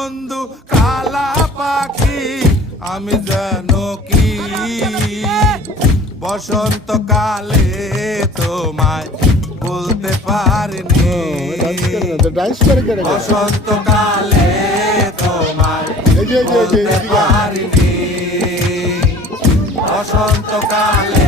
বন্ধু কালা পাখি আমি জানো কি বসন্তকালে তোমায় বলতে পারিনি বসন্তকালে তোমায় বলতে পারিনি বসন্তকালে